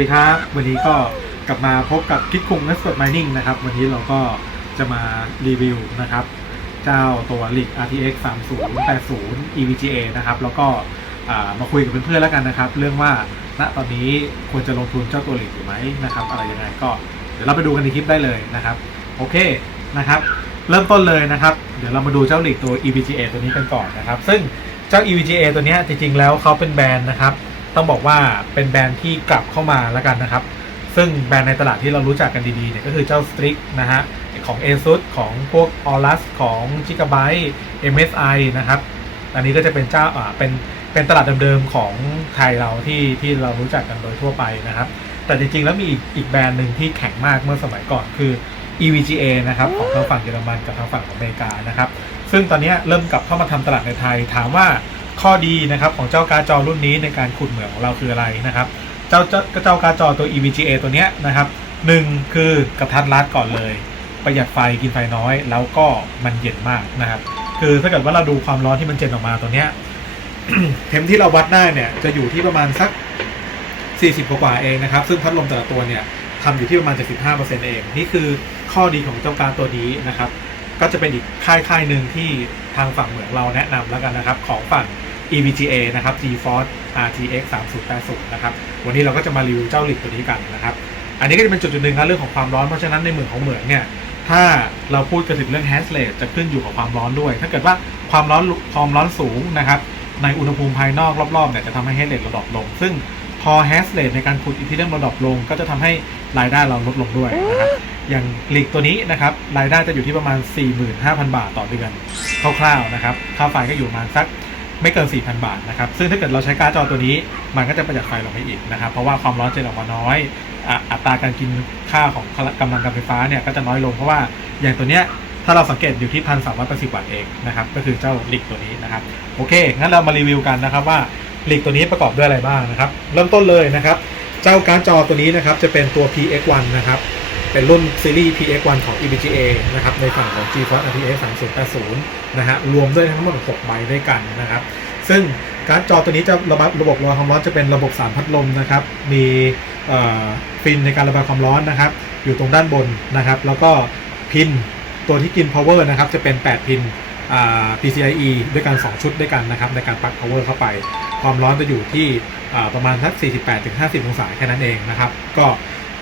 ดีครับ วันนี้ก็กลับมาพบกับคิดคุง Network Mining นะครับ วันนี้เราก็จะมารีวิวนะครับ เจ้าตัว l i g RTX 3080 EVGA นะครับ แล้วก็มาคุยกับเพื่อนๆแล้วกันนะครับ เรื่องว่าณตอนนี้ควรจะลงทุนเจ้าตัว l i g อยู่ไหมนะครับ อะไรยังไงก็เดี๋ยวเราไปดูกันในคลิปได้เลยนะครับ โอเคนะครับ เริ่มต้นเลยนะครับ เดี๋ยวเรามาดูเจ้า l i g ตัว EVGA ตัวนี้กันก่อนนะครับ ซึ่งเจ้า EVGA ตัวเนี้ยจริงๆแล้วเขาเป็นแบรนด์นะครับ ต้องบอกว่าเป็นแบรนด์ที่กลับเข้ามาแล้วกันนะครับ ซึ่งแบรนด์ในตลาดที่เรารู้จักกันดีๆเนี่ยก็คือเจ้า Strix นะฮะของ ASUS ของพวก Aorus ของ Gigabyte MSI นะครับ อันนี้ก็จะเป็นเจ้าอ่าเป็นเป็นตลาดเดิมๆของไทยเราที่ที่เรารู้จักกันโดยทั่วไปนะครับ แต่จริงๆแล้วมีอีกอีกแบรนด์หนึ่งที่แข็งมากเมื่อสมัยก่อนคือ EVGA นะครับของทางฝั่งเยอรมันกับทางฝั่งของอเมริกานะครับ ซึ่งตอนนี้เริ่มกลับเข้ามาทำตลาดในไทยถามว่า ข้อดีนะครับของเจ้าการ์ดจอรุ่นนี้ในการขุดเหมืองของเราคืออะไรนะครับ เจ้าเจ้าเจ้าการ์ดจอตัว EVGA ตัวเนี้ยนะครับหนึ่งคือกระทัดรัดก่อนเลย ประหยัดไฟกินไฟน้อย แล้วก็มันเย็นมากนะครับ คือถ้าเกิดว่าเราดูความร้อนที่มันเจนออกมาตัวเนี้ยเทมที่เราวัดได้เนี่ยจะอยู่ที่ประมาณสัก 40 กว่าเองนะครับ ซึ่งพัดลมแต่ละตัวเนี่ยทำอยู่ที่ประมาณ 75%เอง นี่คือข้อดีของเจ้าการตัวนี้นะครับ ก็จะเป็นอีกค่ายค่ายหนึ่งที่ทางฝั่งเหมืองเราแนะนำแล้วกันนะครับ ของฝั่ง EVGA นะครับ GeForce RTX 3080นะครับ วันนี้เราก็จะมารีวิวเจ้าหลิกตัวนี้กันนะครับ อันนี้ก็จะเป็นจุดจุดหนึ่งนะเรื่องของความร้อน เพราะฉะนั้นในเหมืองของเหมืองเนี่ย ถ้าเราพูดกันถึงเรื่อง hash rate จะขึ้นอยู่กับความร้อนด้วย ถ้าเกิดว่าความร้อนความร้อนสูงนะครับ ในอุณหภูมิภายนอกรอบๆเนี่ยจะทำให้ hash rate ราดรอปลง ซึ่งพอ hash rate ในการขุดอีทีเรียมราดรอปลง ก็จะทำให้รายได้เราลดลงด้วยนะครับอย่างหลีกตัวนี้นะครับรายได้จะอยู่ที่ประมาณ 45,000 บาทต่อเดือนคร่าวๆนะครับค่าไฟก็อยู่ประมาณสัก ไม่เกิน 4,000 บาทนะครับ ซึ่งถ้าเกิดเราใช้การ์ดจอตัวนี้ มันก็จะประหยัดไฟลงไปอีกนะครับ เพราะว่าความร้อนเจนออกมาน้อยออัตราการกินค่าของกำลังการไฟฟ้าเนี่ยก็จะน้อยลง เพราะว่าอย่างตัวเนี้ย ถ้าเราสังเกตอยู่ที่พันสามร้อยแปดสิบวัตต์เองนะครับ ก็คือเจ้าลิกตัวนี้นะครับ โอเค งั้นเรามารีวิวกันนะครับว่าลิกตัวนี้ประกอบด้วยอะไรบ้างนะครับ เริ่มต้นเลยนะครับ เจ้าการ์ดจอตัวนี้นะครับจะเป็นตัว PX1 นะครับ เป็นรุ่นซีรีส์ PX1 ของ EVGA นะครับในฝั่งของ GeForce RTX 3080 นะฮะรวมด้วยทั้งหมด 6 ใบด้วยกันนะครับซึ่งการ์ดจอตัวนี้จะระบบระบบระบายความร้อนจะเป็นระบบ 3 พัดลมนะครับมีฟินในการระบายความร้อนนะครับอยู่ตรงด้านบนนะครับแล้วก็พินตัวที่กิน power นะครับจะเป็น 8 พิน PCIe ด้วยกัน 2 ชุดด้วยกันนะครับในการปลั๊ก power เข้าไป ความร้อนจะอยู่ที่ประมาณสัก 48-50 องศาแค่นั้นเองนะครับก็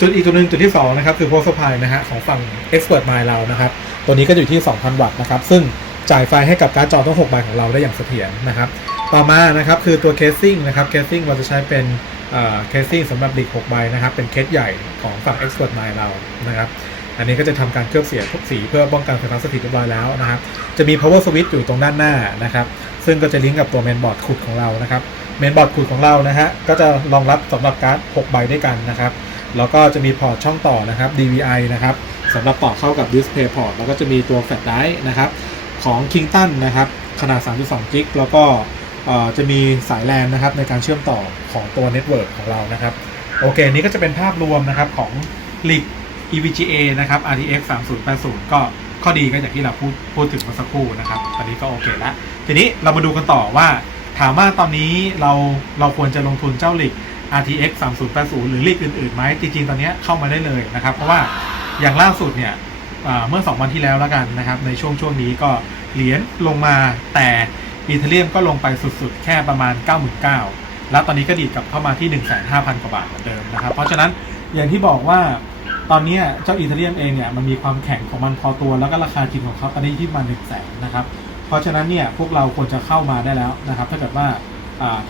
จุดอีกจุดหนึ่งจุดที่ 2 นะครับ คือ power supply นะฮะของฝั่ง expert mile เรานะครับ ตัวนี้ก็อยู่ที่ 2,000 วัตต์นะครับ ซึ่งจ่ายไฟให้กับการ์ดจอทั้ง6ใบของเราได้อย่างเสถียรนะครับ ต่อมานะครับคือตัวเคสซิ่งนะครับเคสซิ่งเราจะใช้เป็นเคสซิ่งสำหรับดิก6ใบนะครับ เป็นเคสใหญ่ของฝั่ง Expert m i เรานะครับอันนี้ก็จะทำการเคลือบเสียทุกสีเพื่อป้องกันไฟฟ้าสถิตเรียบร้อยแล้วนะครับ จะมี power switch อยู่ตรงด้านหน้านะครับ ซึ่งก็จะลิงก์กับตัวเมนบอร์ดขุดของเรานะครับ เมนบอร์ดขุดของเรานะฮะ ก็จะรองรับสำหรับการ์ด 6 ใบด้วยกันนะครับ แล้วก็จะมีพอร์ตช่องต่อนะครับ DVI นะครับสำหรับต่อเข้ากับ Display Port แล้วก็จะมีตัว Flash Drive นะครับของ Kington นะครับขนาด 3.2 กิกแล้วก็จะมีสายแลนนะครับในการเชื่อมต่อของตัวเน็ตเวิร์กของเรานะครับโอเคนี้ก็จะเป็นภาพรวมนะครับของ l e a g EVGA นะครับ RTX 3080 ก็ข้อดีก็อย่างที่เราพูดพูดถึงเมื่อสักครู่นะครับตอนนี้ก็โอเคแล้วทีนี้เรามาดูกันต่อว่า ถามว่าตอนนี้เราเราควรจะลงทุนเจ้า l e a g RTX 3080 หรือ l e a g อื่นๆไหมจริงๆ ตอนนี้เข้ามาได้เลยนะครับ เพราะว่าอย่างล่าสุดเนี่ยเมื่อ 2 วันที่แล้วแล้วกันนะครับ ในช่วงช่วงนี้ก็เหรียญลงมาแต่อีเทเรียมก็ลงไปสุดๆ แค่ประมาณ 99,000 แล้วตอนนี้ก็ดีดกลับเข้ามาที่ 15,000 กว่าบาทเหมือนเดิมนะครับ เพราะฉะนั้นอย่างที่บอกว่าตอนนี้เจ้าอีเทเรียมเองเนี่ยมันมีความแข็งของมันพอตัว แล้วก็ราคาจริงของเขาตอนนี้ที่มาณ1 0 0 0 0แสนนะครับเพราะฉะนั้นเนี่ยพวกเราควรจะเข้ามาได้แล้วนะครับ ถ้าเกิดว่า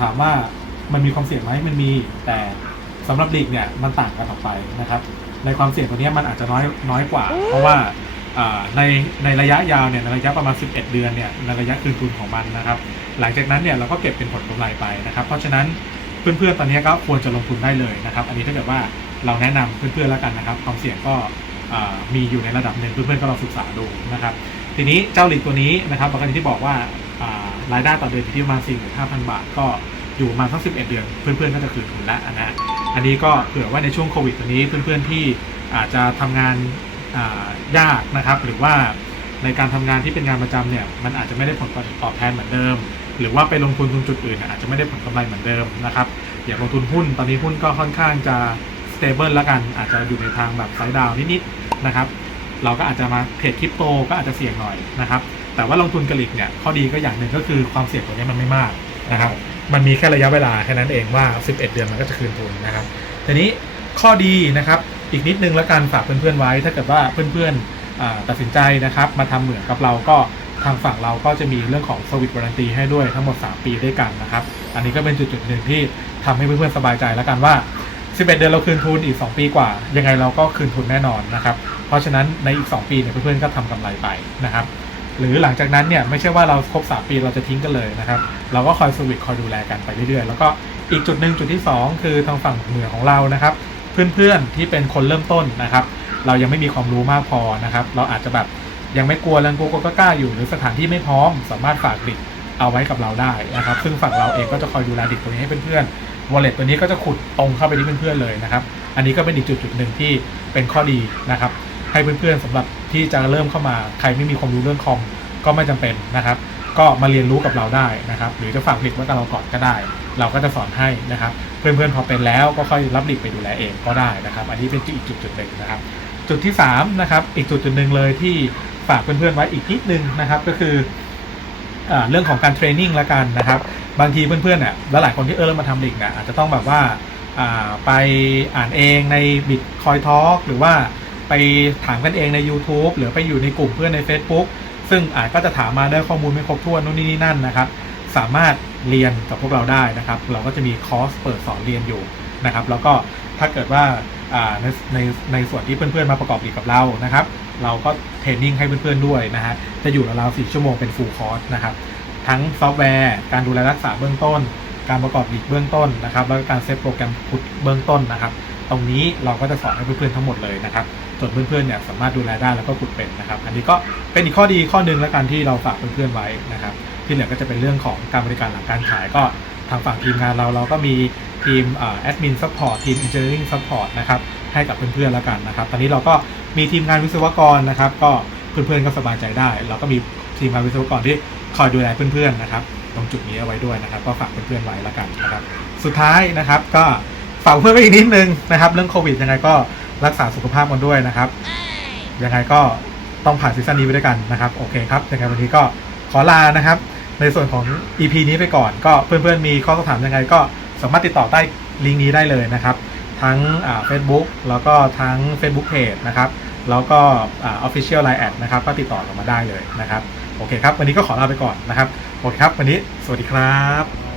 ถามว่า มันมีความเสี่ยงไหมมันมีแต่สำหรับลีกเนี่ยมันต่างกันออกไปนะครับ ในความเสี่ยงตัวเนี้ยมันอาจจะน้อยน้อยกว่า เพราะว่าอ่าในในระยะยาวเนี่ยในระยะประมาณ 11 เดือนเนี่ยในระยะคืนทุนของมันนะครับ หลังจากนั้นเนี่ยเราก็เก็บเป็นผลกำไรไปนะครับ เพราะฉะนั้นเพื่อนๆตอนนี้ก็ควรจะลงทุนได้เลยนะครับ อันนี้ถ้าเกิดว่าเราแนะนำเพื่อนๆแล้วกันนะครับ ความเสี่ยงก็อ่ามีอยู่ในระดับหนึ่งเพื่อนๆก็ลองศึกษาดูนะครับ ทีนี้เจ้าหลีกตัวนี้นะครับปกติที่บอกว่าอ่ารายได้ต่อเดือนอยู่ที่ประมาณ45,000 บาทก็ อยู่มาสัก11เอ็ดเดือน เพื่อนๆก็จะคืนทุนแล้วนะอันนี้ก็เผื่อว่าในช่วงโควิดตัวนี้เพื่อนๆที่อาจจะทำงานยากนะครับ หรือว่าในการทำงานที่เป็นงานประจำเนี่ยมันอาจจะไม่ได้ผลตอบแทนเหมือนเดิม หรือว่าไปลงทุนตรงจุดอื่นอาจจะไม่ได้ผลกำไรเหมือนเดิมนะครับอย่างลงทุนหุ้นตอนนี้หุ้นก็ค่อนข้างจะ stable แล้วกันอาจจะอยู่ในทางแบบไซด์ดาวนิดๆนะครับเราก็อาจจะมาเทรดคริปโตก็อาจจะเสี่ยงหน่อยนะครับแต่ว่าลงทุนกระลิกเนี่ยข้อดีก็อย่างหนึ่งก็คือความเสี่ยงตัวนี้มันไม่มาก นะครับ มันมีแค่ระยะเวลาแค่นั้นเองว่า 11 เดือนมันก็จะคืนทุนนะครับทีนี้ข้อดีนะครับอีกนิดนึงแล้วกันฝากเพื่อนๆไว้ ถ้าเกิดว่าเพื่อนๆตัดสินใจนะครับ มาทำเหมือนกับเราก็ทางฝั่งเราก็จะมีเรื่องของสวิตวารันตีให้ด้วยทั้งหมด 3 ปีด้วยกันนะครับ อันนี้ก็เป็นจุดๆหนึ่งที่ทำให้เพื่อนๆสบายใจแล้วกันว่า 11 เดือนเราคืนทุนอีก 2 ปีกว่า ยังไงเราก็คืนทุนแน่นอนนะครับ เพราะฉะนั้นในอีก 2 ปีเนี่ยเพื่อนๆก็ทำกำไรไปนะครับ หรือหลังจากนั้นเนี่ยไม่ใช่ว่าเราครบ3ปีเราจะทิ้งกันเลยนะครับ เราก็คอยสวิตคอยดูแลกันไปเรื่อยๆ แล้วก็อีกจุดหนึ่งจุดที่ 2 คือทางฝั่งเหนือของเรานะครับ เพื่อนๆที่เป็นคนเริ่มต้นนะครับ เรายังไม่มีความรู้มากพอนะครับ เราอาจจะแบบยังไม่กลัวแล้วกลัวก็กล้าอยู่หรือสถานที่ไม่พร้อม สามารถฝากดิกเอาไว้กับเราได้นะครับ ซึ่งฝั่งเราเองก็จะคอยดูแลดิกตัวนี้ให้เพื่อนๆ wallet ตัวนี้ก็จะขุดตรงเข้าไปที่เพื่อนๆเลยนะครับ อันนี้ก็เป็นอีกจุดจุดหนึ่งที่เป็นข้อดีนะครับ ให้เพื่อนๆสำหรับที่จะเริ่มเข้ามาใครไม่มีความรู้เรื่องคอมก็ไม่จำเป็นนะครับ ก็มาเรียนรู้กับเราได้นะครับ หรือจะฝากดิกไว้กับเราก่อนก็ได้ เราก็จะสอนให้นะครับ เพื่อนๆพอเป็นแล้วก็ค่อยรับดิกไปดูแลเองก็ได้นะครับ อันนี้เป็นจุดอีกจุดจุดหนึ่งนะครับ จุดที่3นะครับอีกจุดจุดหนึ่งเลยที่ฝากเพื่อนๆไว้อีกนิดนึงนะครับก็คืออเรื่องของการเทรนนิ่งละกันนะครับ บางทีเพื่อนๆเนี่ยและหลายคนที่เออเริ่มมาทำดิกเนี่ยอาจจะต้องแบบว่าไปอ่านเองในบิตคอยทอ l k หรือว่า ไปถามกันเองใน YouTube หรือไปอยู่ในกลุ่มเพื่อนใน Facebook ซึ่งอาจก็จะถามมาได้ข้อมูลไม่ครบถ้วนนู่นนี่นี่นั่นนะครับ สามารถเรียนกับพวกเราได้นะครับ เราก็จะมีคอร์สเปิดสอนเรียนอยู่นะครับ แล้วก็ถ้าเกิดว่าในในในส่วนที่เพื่อนๆมาประกอบดีกับเรานะครับ เราก็เทรนนิ่งให้เพื่อนๆด้วยนะฮะจะอยู่ราวๆสี่ชั่วโมงเป็นฟูลคอร์สนะครับ ทั้งซอฟต์แวร์การดูแลรักษาเบื้องต้น การประกอบลีกเบื้องต้นนะครับ แล้วก็การเซตโปรแกรมพุทเบื้องต้นนะครับ ตรงนี้เราก็จะสอนให้เพื่อนๆทั้งหมดเลยนะครับจนเพื่อนๆเนี่ยสามารถดูแลได้แล้วก็ขุดเป็นนะครับ อันนี้ก็เป็นอีกข้อดีข้อหนึ่งแล้วกันที่เราฝากเพื่อนๆไว้นะครับ ที่เหลือก็จะเป็นเรื่องของการบริการหลังการขายก็ทางฝั่งทีมงานเราเราก็มีทีมแอดมินซัพพอร์ตทีม engineering support นะครับให้กับเพื่อนๆแล้วกันนะครับ ตอนนี้เราก็มีทีมงานวิศวกรนะครับ ก็เพื่อนๆก็สบายใจได้ เราก็มีทีมงานวิศวกรที่คอยดูแลเพื่อนๆนะครับ ตรงจุดนี้เอาไว้ด้วยนะครับ ก็ฝากเพื่อนๆไว้แล้วกันนะครับ สุดท้ายนะครับก็ ฝากเพื่อนไว้อีกนิดนึงนะครับ เรื่องโควิดยังไงก็รักษาสุขภาพกันด้วยนะครับ ยังไงก็ต้องผ่านซีซั่นนี้ไปด้วยกันนะครับ โอเคครับยังไงวันนี้ก็ขอลานะครับ ในส่วนของ EP นี้ไปก่อน ก็เพื่อนๆมีข้อสอบถามยังไงก็สามารถติดต่อใต้ลิงก์นี้ได้เลยนะครับ ทั้งเฟซบุ๊กแล้วก็ทั้ง Facebook Page นะครับแล้วก็อ่า Official Line แอดนะครับ ก็ติดต่อเรามาได้เลยนะครับ โอเคครับ วันนี้ก็ขอลาไปก่อนนะครับ โอเคครับ วันนี้สวัสดีครับ